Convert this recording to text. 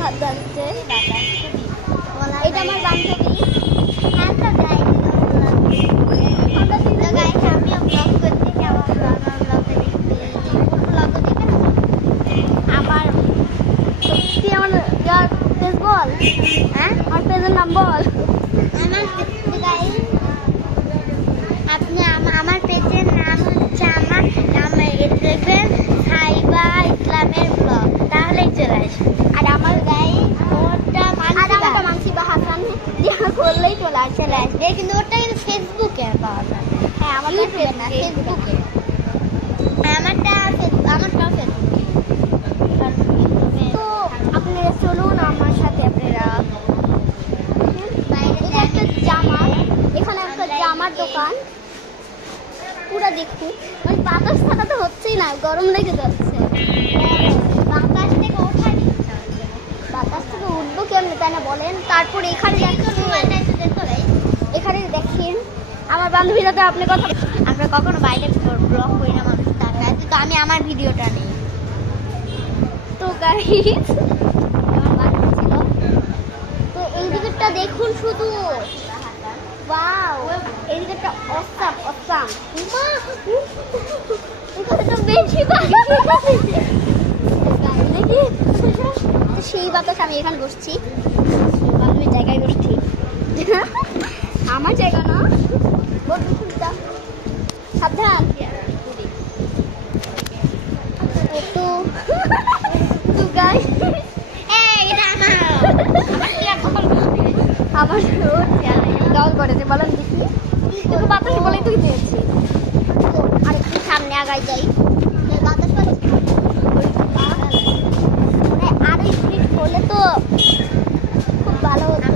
ভাত বানছে। এটা আমার বান্ধবী। হ্যাঁ তো গাইস, আমিও ব্লগ করতে যাবো। আমার সত্যি আমার পেজ বল, হ্যাঁ আমার পেজের নাম বল। আমার গাইস আপনি আমার পেজের নাম হচ্ছে আমার দেখবেন সাইবা ইসলামের ব্লগ, তাহলেই চলে আসবে। আর আমার গাইস ওটা মানসিবা হাসান দিয়ে করলেই চলে আসবে, কিন্তু ওটা কিন্তু ফেসবুকে পাওয়া যায়। হ্যাঁ আমারটা না, ফেসবুকে। আমারটাও ফেসবুকে। তো আপনারা চলুন আমার সাথে। আপনারা এটা একটা জামা, এখানে একটা জামার দোকান। পুরা দেখুন, মানে বাতাস থাকা তো হচ্ছেই না, গরম লেগে যাচ্ছে। বাতাস থেকে ওঠা দিচ্ছে, বাতাস থেকে উঠবো কেমনি তাই না বলেন। তারপর এখানে দেখেন আমার বান্ধবীরা, তো আপনি কথা আমরা কখনো বাইরে ব্লগ করি না, মানুষ তাকায়, কিন্তু আমি আমার ভিডিওটা নেই। তো গাইস আমার বান্ধবী ছিল, তো এই দিকেরটা দেখুন শুধু। ওয়াও, এই দিকেরটা অসাম অসাম। এখানে তো বেশি নাকি, সেই বাতাস। আমি এখানে বসছি, বান্ধবীর জায়গায় বসছি। আমার জায়গা না, সাবধান। তো গাইস আমার দল করেছে বলেন দেখি, কিন্তু বাতাস বলেই তো দিয়েছি। তো আরেকটু সামনে আগাই যাই, বাতাস মানে আরো স্পিড হলে তো খুব ভালো হতো।